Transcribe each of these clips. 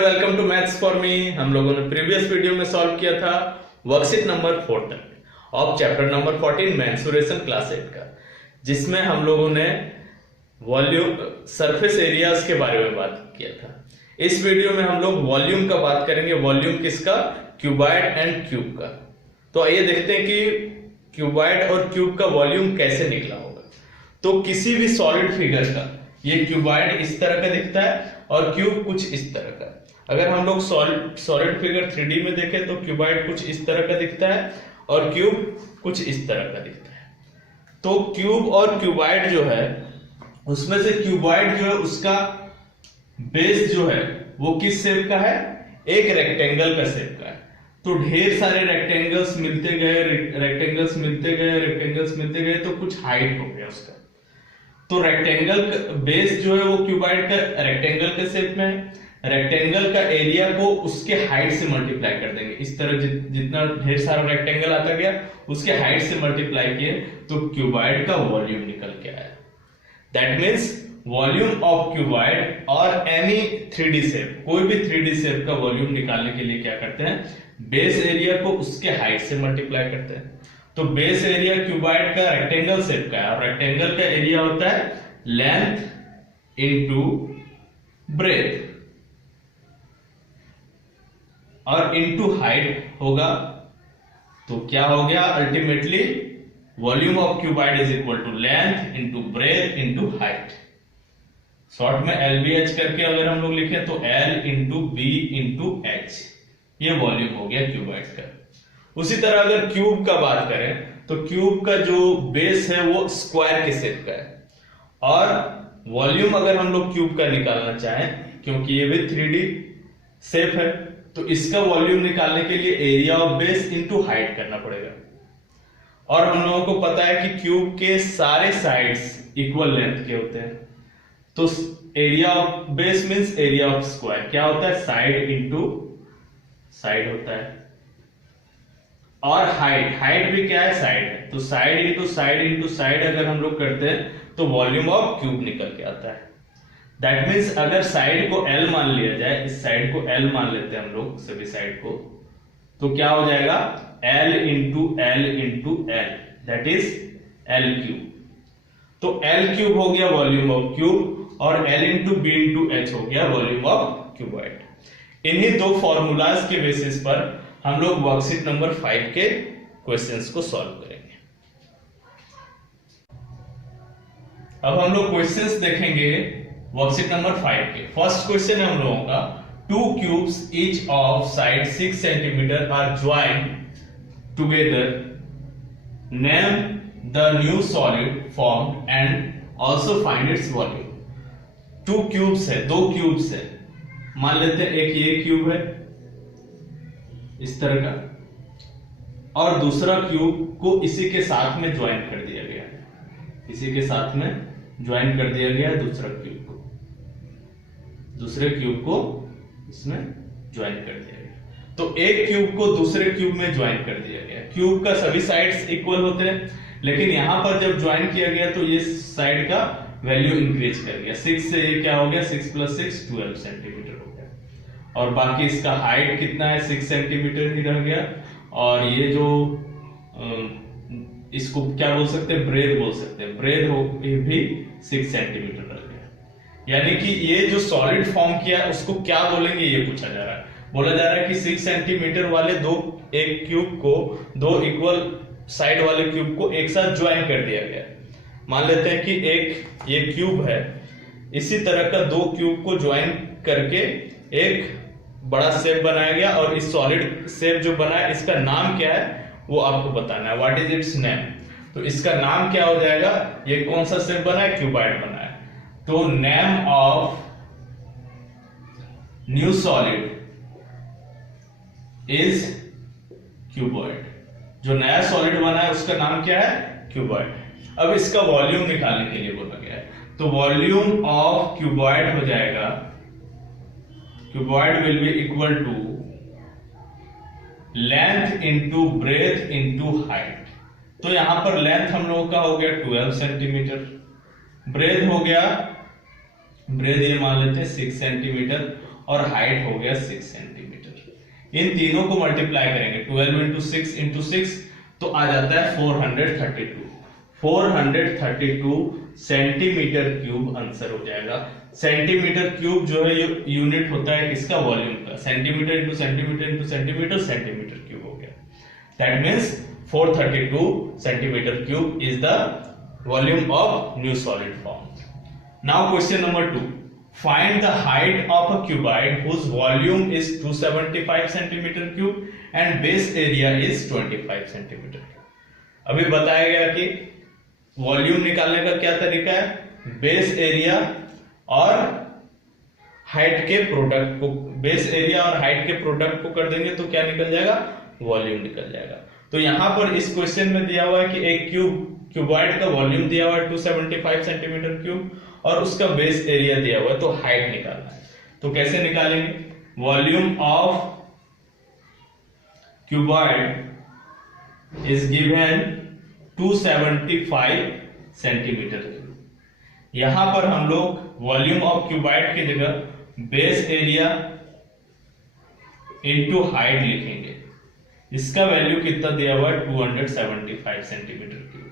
And welcome to maths for me. हम लोगों ने प्रीवियस वीडियो में सॉल्व किया था worksheet number 4 of chapter number 14 mensuration class 8 का, जिसमें हम लोगों ने वॉल्यूम सरफेस एरियाज के बारे में बात किया था। इस वीडियो में हम लोग वॉल्यूम का बात करेंगे। वॉल्यूम किसका? क्यूबॉइड एंड क्यूब का। तो आइए देखते हैं कि क्यूबॉइड और क्यूब का वॉल्यूम कैसे निकला होगा। तो किसी भी सॉलिड फिगर का ये क्यूबॉइड इस तरह का दिखता है और क्यूब कुछ इस तरह का। अगर हम लोग सॉलिड फिगर 3D में देखें तो क्यूबॉइड कुछ इस तरह का दिखता है और क्यूब कुछ इस तरह का दिखता है। तो क्यूब और क्यूबॉइड जो है, उसमें से क्यूबॉइड जो है उसका बेस जो है वो किस शेप का है? एक रेक्टेंगल का शेप का है। तो ढेर सारे रेक्टेंगल्स मिलते गए, रेक्टेंगल्स मिलते गए, रेक्टेंगल्स मिलते गए, तो कुछ हाइट हो गया उसका। तो रेक्टेंगल बेस जो है वो क्यूबॉइड का रेक्टेंगल के शेप में है। रेक्टेंगल का एरिया को उसके हाइट से मल्टीप्लाई कर देंगे। इस तरह जितना ढेर सारा रेक्टेंगल आता गया उसके हाइट से मल्टीप्लाई किए तो क्यूबॉइड का वॉल्यूम निकल के आया। That means volume of cuboid और एनी 3D शेप, कोई भी 3D शेप का वॉल्यूम निकालने के लिए क्या करते हैं? बेस एरिया को उसके हाइट से मल्टीप्लाई करते हैं। तो बेस एरिया क्यूबॉइड का रेक्टेंगल शेप का है और रेक्टेंगल का एरिया होता है लेंथ इनटू ब्रेथ और इनटू हाइट होगा। तो क्या हो गया? Ultimately volume of cuboid is equal to length into breadth into height. Short में LBH करके अगर हम लोग लिखें तो L into B into H, ये वॉल्यूम हो गया क्यूबॉइड का। उसी तरह अगर क्यूब का बात करें तो क्यूब का जो बेस है वो स्क्वायर के शेप का है और वॉल्यूम अगर हम लोग क्यूब का निकालना चाहें, क्योंकि ये भी 3D शेप है, तो इसका वॉल्यूम निकालने के लिए area of base into height करना पड़ेगा। और हम लोगों को पता है कि क्यूब के सारे साइड्स इक्वल लेंथ के होते हैं। तो area of base means area of square क्या होता है? साइड इंटू साइड होता है। और हाइट भी क्या है? साइड है। तो side into side into side अगर हम लोग करते हैं तो वॉल्यूम ऑफ क्यूब निकल के आता है। दैट मीन्स अगर साइड को L मान लिया जाए, इस साइड को L मान लेते हैं हम लोग सभी साइड को, तो क्या हो जाएगा? L into L into L, that is L cube. तो L क्यूब हो गया वॉल्यूम ऑफ क्यूब और L into B into H हो गया वॉल्यूम ऑफ क्यूबॉइड। इन्हीं दो फॉर्मूलाज के बेसिस पर हम लोग वर्कशीट नंबर 5 के क्वेश्चंस को सॉल्व करेंगे। अब हम लोग क्वेश्चंस देखेंगे वर्कशीट नंबर 5 के। फर्स्ट क्वेश्चन है हम लोगों का, 2 cubes each of side 6 centimeter are joined together. Name the new solid formed and also find its volume. 2 cubes है, 2 cubes है। मान लेते हैं एक ये क्यूब है इस तरह का और दूसरा क्यूब को इसी के साथ में ज्वाइन कर दिया गया है। इसी के साथ में ज्वाइन कर दिया गया है दूसरे क्यूब को इसमें ज्वाइन कर दिया गया। तो एक क्यूब को दूसरे क्यूब में ज्वाइन कर दिया गया। क्यूब का सभी साइड्स इक्वल होते हैं, लेकिन यहां पर जब ज्वाइन किया गया तो ये साइड का वैल्यू इंक्रीज कर गया। 6 से ये क्या हो गया? 6 + 6 12 सेंटीमीटर हो गया। और बाकी इसका हाइट कितना है? 6 सेंटीमीटर ही रह गया। और ये जो इसको क्या बोल सकते हैं? ब्रेथ बोल सकते हैं। ब्रेथ हो भी 6 सेंटीमीटर रह गया। यानी कि ये जो सॉलिड फॉर्म किया उसको क्या बोलेंगे ये पूछा जा रहा है। बोला जा रहा है कि 6 सेंटीमीटर वाले एक क्यूब को दो इक्वल साइड वाले क्यूब को एक साथ ज्वाइन कर दिया गया। मान लेते हैं कि एक ये क्यूब है, इसी तरह का 2 क्यूब को ज्वाइन करके एक बड़ा शेप बनाया गया और इस सॉलिड शेप जो बना है इसका नाम क्या है वो आपको बताना है। What is it's name? तो इसका नाम क्या हो जाएगा? ये कौन सा शेप बना है? क्यूबॉइड बना है। तो name of new solid is cuboid. जो नया सॉलिड बना है उसका नाम क्या है? क्यूबॉइड। अब इसका वॉल्यूम निकालने के लिए बोला गया है, तो वॉल्यूम ऑफ क्यूबॉइड हो जाएगा, cuboid will be equal to length into breadth into height. तो यहां पर लेंथ हम लोगों का हो गया 12 सेंटीमीटर, ब्रेथ हो गया, ब्रेथ ये मान लेते हैं 6 सेंटीमीटर और हाइट हो गया 6 सेंटीमीटर। इन तीनों को मल्टीप्लाई करेंगे 12 इंटू 6 इंटू 6 तो आ जाता है 432 सेंटीमीटर क्यूब आंसर हो जाएगा। सेंटीमीटर क्यूब जो है यूनिट होता है किसका, वॉल्यूम का। Centimetre into centimetre into centimetre, centimetre cube हो गया। That means 432 centimetre cube is the volume of new solid form. Now question number 2, find the height of a cuboid whose volume is 275 centimeter cube and base area is 25 centimeter cube। अभी बताया गया कि volume निकालने का क्या तरीका है, base area और हाइट के प्रोडक्ट को, बेस एरिया और हाइट के प्रोडक्ट को कर देंगे तो क्या निकल जाएगा, वॉल्यूम निकल जाएगा। तो यहां पर इस क्वेश्चन में दिया हुआ है कि एक क्यूबॉइड का वॉल्यूम दिया हुआ है 275 सेंटीमीटर क्यूब और उसका बेस एरिया दिया हुआ है, तो हाइट निकालना है। तो कैसे निकालेंगे, volume of cuboid is given 275 centimetre cube. यहां पर हम लोग वॉल्यूम ऑफ क्यूबॉइड की जगह बेस एरिया इनटू हाइट लिखेंगे। इसका वैल्यू कितना दिया हुआ है, 275 centimetre cube.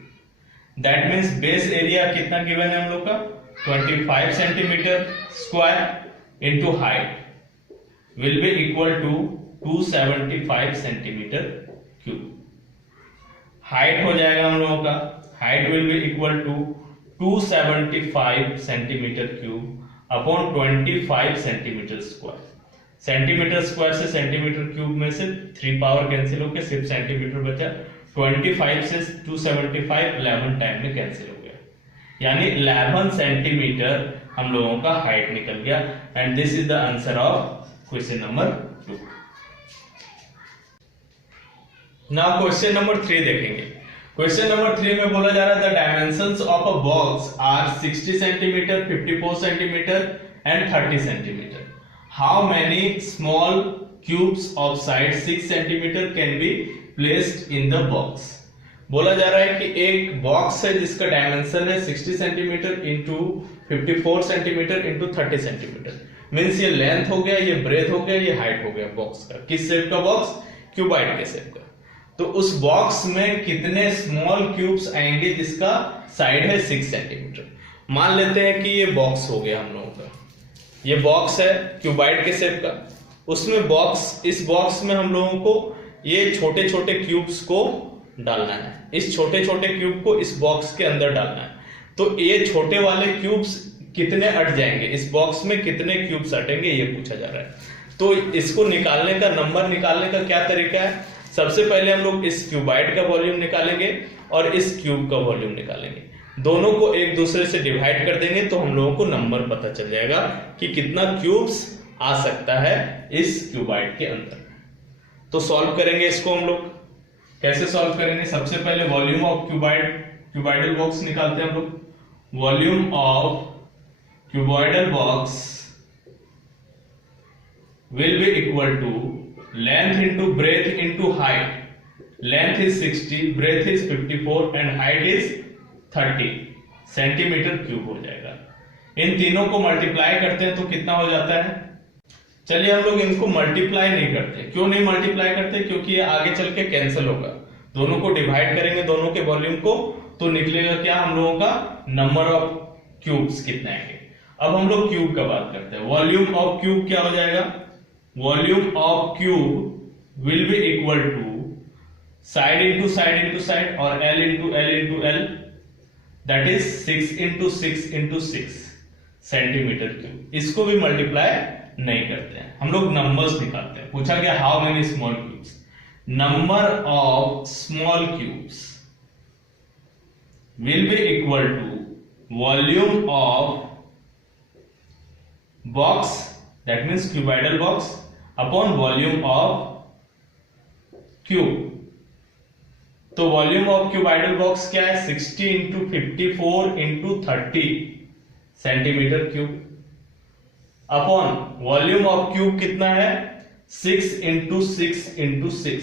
That means base area कितना गिवन है हम लोग का, 25 centimetre square into height will be equal to 275 centimetre cube. Height हो जाएगा हम लोगों का, height will be equal to 275 centimetre cube upon 25 centimetre square. Centimetre square से सेंटीमीटर क्यूब में से 3 पावर कैंसिल होकर सिर्फ सेंटीमीटर बचा। 25 से 275 11 टाइम में कैंसिल हो गया, यानी 11 सेंटीमीटर हम लोगों का हाइट निकल गया। And this is the answer of question number 2। Now question number 3 देखेंगे। क्वेश्चन नंबर 3 में बोला जा रहा था dimensions of a box are 60 centimetre, 54 centimetre and 30 centimetre. How many small cubes of side 6 centimetre can be placed in the box. बोला जा रहा है कि एक बॉक्स है जिसका डायमेंशन है 60 centimetre into 54 centimetre into 30 centimetre. Means ये लेंथ हो गया, ये ब्रेथ हो गया, ये हाइट हो गया बॉक्स का। किस शेप का बॉक्स, क्यूबॉइड के शेप का। तो उस बॉक्स में कितने स्मॉल क्यूब्स आएंगे जिसका साइड है 6 सेंटीमीटर। मान लेते हैं कि ये बॉक्स हो गया हम लोगों का, ये बॉक्स है क्यूबॉइड के शेप का। उसमें बॉक्स, इस बॉक्स में हम लोगों को ये छोटे छोटे क्यूब्स को डालना है। इस छोटे छोटे क्यूब को इस बॉक्स के अंदर डालना है। तो ये छोटे वाले क्यूब्स कितने अट जाएंगे, इस बॉक्स में कितने क्यूब्स अटेंगे, ये पूछा जा रहा है। तो इसको निकालने का, नंबर निकालने का क्या तरीका है, सबसे पहले हम लोग इस क्यूबॉइड का वॉल्यूम निकालेंगे और इस क्यूब का वॉल्यूम निकालेंगे। दोनों को एक दूसरे से डिवाइड कर देंगे तो हम लोगों को नंबर पता चल जाएगा कि कितना क्यूब्स आ सकता है इस क्यूबॉइड के अंदर। तो सॉल्व करेंगे इसको हम लोग। कैसे सॉल्व करेंगे, सबसे पहले वॉल्यूम ऑफ क्यूबॉइडल बॉक्स निकालते हैं हम लोग। Volume of cuboidal box will be equal to length into breadth into height. Length is 60, breadth is 54 and height is 30 centimetre cube हो जाएगा। इन तीनों को मल्टीप्लाई करते हैं तो कितना हो जाता है। चलिए हम लोग इनको मल्टीप्लाई नहीं करते। क्यों नहीं मल्टीप्लाई करते, क्योंकि ये आगे चल के कैंसिल होगा। दोनों को डिवाइड करेंगे, दोनों के वॉल्यूम को, तो निकलेगा क्या हम लोगों का, नंबर ऑफ क्यूब्स कितने आएंगे। अब हम लोग क्यूब का बात करते हैं। वॉल्यूम ऑफ क्यूब क्या हो जाएगा, volume of cube will be equal to side into side into side और L into L into L, that is 6 into 6 into 6 centimetre cube. इसको भी मल्टीप्लाई नहीं करते हैं, हम लोग नंबर्स निकालते हैं। पूछा गया how many small cubes, number of small cubes will be equal to volume of box, that means cuboidal box, upon volume of cube. तो वॉल्यूम ऑफ क्यूबॉइडल बॉक्स क्या है, 60 into 54 into 30 centimetre cube, upon volume of cube कितना है, 6 into 6 into 6।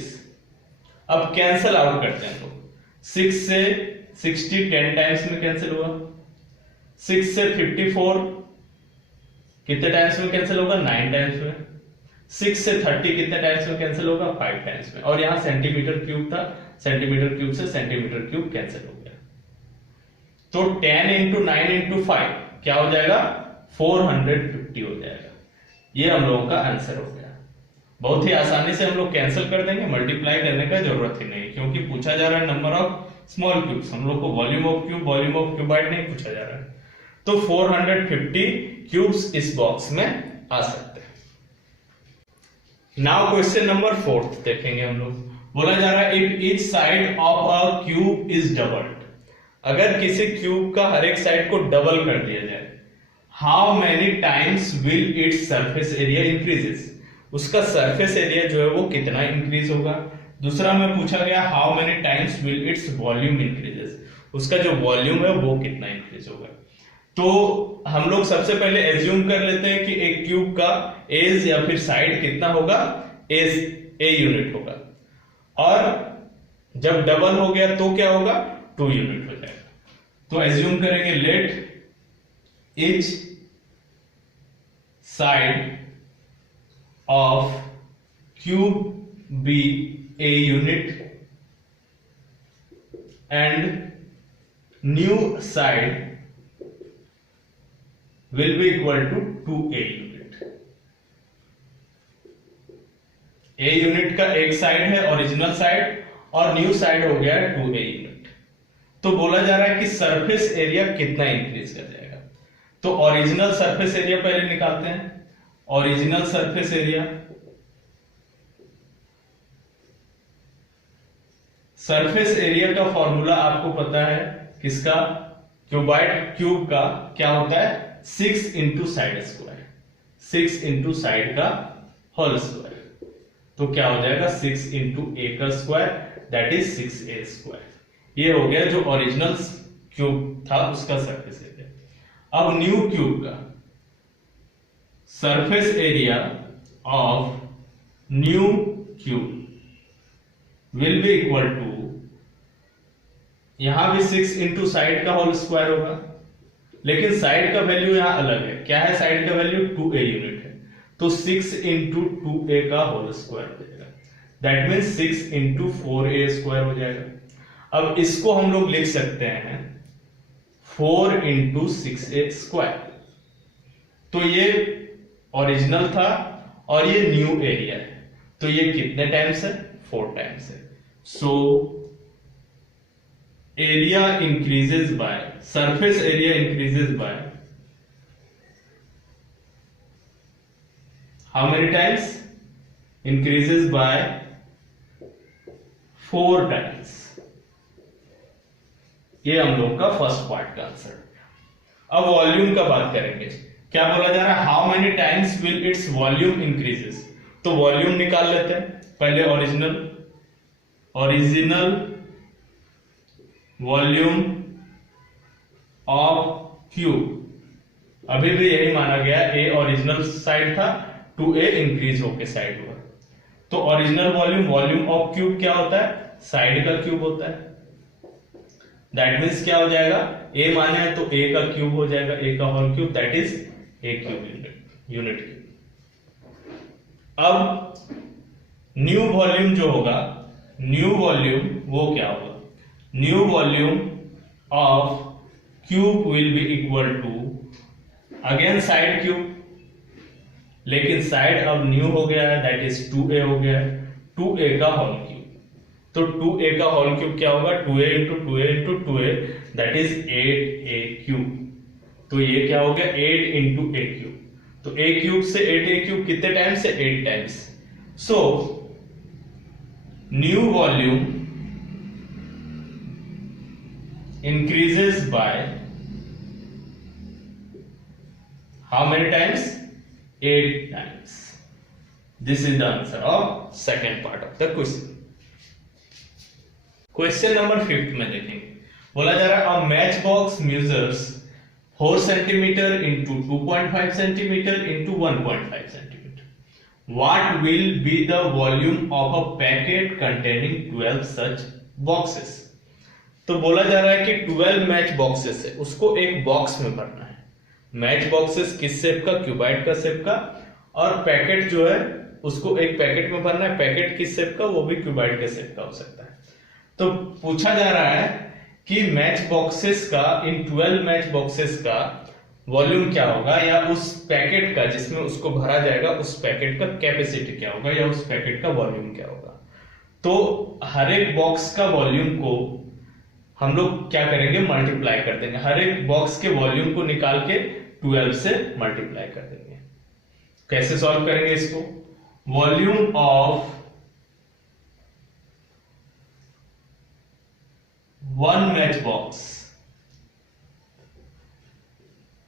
अब cancel out करते हैं लोग। 6 से 60 10 टाइम्स में कैंसिल हुआ, 6 से 54 कितने टाइम्स में कैंसिल होगा? 9 टाइम्स में। 6 से 30 कितने टाइम्स में कैंसिल होगा? 5 टाइम्स में। और यहाँ सेंटीमीटर क्यूब था, सेंटीमीटर क्यूब से सेंटीमीटर क्यूब कैंसिल हो गया। तो 10 इंटू 9 इंटू 5 क्या हो जाएगा? 450 हो जाएगा। ये हम लोगों का आंसर हो गया। बहुत ही आसानी से हम लोग कैंसिल कर देंगे, मल्टीप्लाई करने का जरूरत ही नहीं, क्योंकि पूछा जा रहा है नंबर ऑफ स्मॉल क्यूब्स। हम लोग को volume of cube, volume of cuboid नहीं पूछा जा रहा है। तो 450 क्यूब्स इस बॉक्स में आ सकते हैं। नाउ क्वेश्चन नंबर 4 देखेंगे हम लोग। बोला जा रहा है if each side of a cube is doubled, अगर किसी क्यूब का हर एक साइड को डबल कर दिया जाए, how many times will its surface area increases, उसका सरफेस एरिया जो है वो कितना इंक्रीज होगा। दूसरा में पूछा गया how many times will its volume increases, उसका जो वॉल्यूम है वो कितना इंक्रीज होगा। तो हम लोग सबसे पहले एज्यूम कर लेते हैं कि एक क्यूब का एज या फिर साइड कितना होगा? एज ए यूनिट होगा, और जब डबल हो गया तो क्या होगा? 2 यूनिट हो जाएगा। तो एज्यूम करेंगे let each side of cube be a unit and new side will be equal to 2a unit. a unit का एक साइड है ओरिजिनल साइड, और न्यू साइड हो गया 2a यूनिट। तो बोला जा रहा है कि सरफेस एरिया कितना इंक्रीज कर जाएगा। तो ओरिजिनल सरफेस एरिया पहले निकालते हैं। Original surface area, surface area का फॉर्मूला आपको पता है किसका? क्यूबाइड क्यूब का क्या होता है? 6 into side square, 6 into side का होल स्क्वायर। तो क्या हो जाएगा? 6 इंटू ए का square, that is 6a square. ये हो गया जो ओरिजिनल क्यूब था उसका सरफेस एरिया। अब न्यू क्यूब का surface area of new cube will be equal to, यहां भी 6 इंटू साइड का होल स्क्वायर होगा, लेकिन साइड का वैल्यू यहां अलग है। क्या है साइड का वैल्यू? 2a यूनिट है। तो 6 इंटू 2a का होल स्क्वायर हो जाएगा, that means 6 into 4a square हो जाएगा। अब इसको हम लोग लिख सकते हैं 4 इंटू 6a स्क्वायर। तो ये ओरिजिनल था और ये न्यू एरिया है, तो ये कितने टाइम्स है? 4 टाइम्स है। सो area increases by, surface area increases by how many times? Increases by 4 times। ये हम लोग का फर्स्ट पार्ट का आंसर। अब वॉल्यूम का बात करेंगे। क्या बोला जा रहा है? How many times will its volume increases. तो वॉल्यूम निकाल लेते हैं पहले। ओरिजिनल वॉल्यूम ऑफ क्यूब, अभी भी यही माना गया, ए ओरिजिनल साइड था, 2a इंक्रीज होके साइड हुआ। तो original volume, volume of cube क्या होता है? साइड का क्यूब होता है। दैट मीन्स क्या हो जाएगा? a माने है तो a का क्यूब हो जाएगा, a का whole cube, that is a cube unit cube. अब न्यू वॉल्यूम जो होगा, न्यू वॉल्यूम वो क्या होगा? New volume of cube will be equal to, again side cube, लेकिन साइड अब न्यू हो गया है, दैट इज 2a हो गया है, 2a का होल क्यूब। तो 2a का होल क्यूब क्या होगा? 2a into 2a into 2a, that is 8a cube. तो ये क्या हो गया? 8 इंटू a क्यूब। तो a क्यूब से 8a क्यूब कितने टाइम्स से? 8 times. So new volume increases by how many times? 8 times. This is the answer of second part of the question. Question number 5 में देखेंगे। बोला जा रहा है a matchbox measures 4 centimeter into 2.5 centimeter into 1.5 centimeter. What will be the volume of a packet containing 12 such boxes? तो बोला जा रहा है कि 12 मैच बॉक्सेस है, उसको एक बॉक्स में भरना है। मैच बॉक्सेस किस शेप का, क्यूबाइड का शेप का, और पैकेट जो है उसको एक पैकेट में भरना है, पैकेट किस शेप का, वो भी क्यूबाइड के शेप का हो सकता है। तो पूछा जा रहा है कि मैच बॉक्सेस का, इन 12 मैच बॉक्सेस का वॉल्यूम क्या होगा, या उस पैकेट का जिसमें उसको भरा जाएगा उस पैकेट का कैपेसिटी क्या होगा, या उस पैकेट का वॉल्यूम क्या होगा। तो हर एक बॉक्स का वॉल्यूम को हम लोग क्या करेंगे, मल्टीप्लाई कर देंगे। हर एक बॉक्स के वॉल्यूम को निकाल के 12 से मल्टीप्लाई कर देंगे। कैसे सॉल्व करेंगे इसको, volume of one match box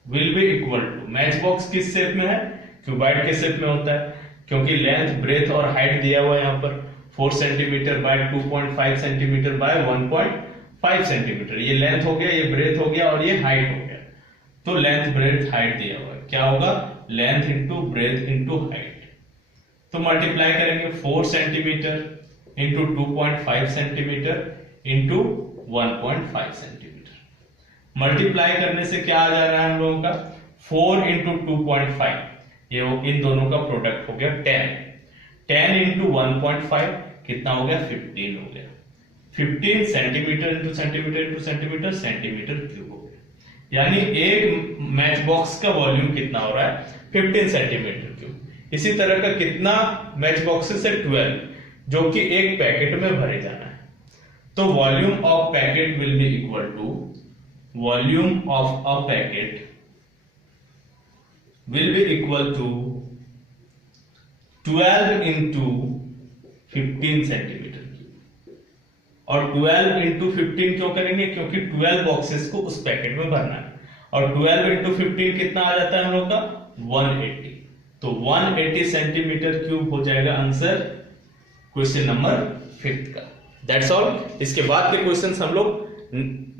will be equal to, match box किस शेप में है, क्यूबाइड के शेप में होता है, क्योंकि लेंथ, ब्रेथ और हाइट दिया हुआ है यहाँ पर 4 centimetre bye 2.5 centimetre bye 1.5 centimetre. ये लेंथ हो गया, ये ब्रेथ हो गया और ये हाइट हो गया। तो लेंथ, ब्रेथ, हाइट दिया हुआ है, क्या होगा, length into breadth into height. तो मल्टीप्लाई करेंगे 4 centimetre into 2.5 centimetre into 1.5 centimetre. Multiply करने से क्या आ जा रहा है हम लोगों का, 4 इंटू 2.5, ये इन दोनों का प्रोडक्ट हो गया 10, 10 इंटू 1.5 कितना हो गया, 15 हो गया। 15 centimetre into centimetre into centimetre, centimetre cube हो गया। यानी एक मैच बॉक्स का वॉल्यूम कितना हो रहा है, 15 सेंटीमीटर क्यूब। इसी तरह का कितना मैच बॉक्सेस है, 12, जो कि एक पैकेट में भरे जाना है। तो volume of packet will be equal to, volume of a packet will be equal to 12 into 15 centimetre cube. और 12 into 15 क्यों करेंगे, क्योंकि 12 बॉक्सेस को उस पैकेट में भरना है, और 12 into 15 कितना आ जाता है हम लोग का, 180। तो 180 सेंटीमीटर क्यूब हो जाएगा आंसर क्वेश्चन नंबर 5 का। That's all. इसके बाद के क्वेश्चंस हम लोग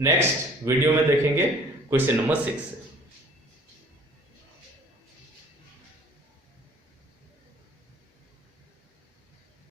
नेक्स्ट वीडियो में देखेंगे क्वेश्चन नंबर 6 से।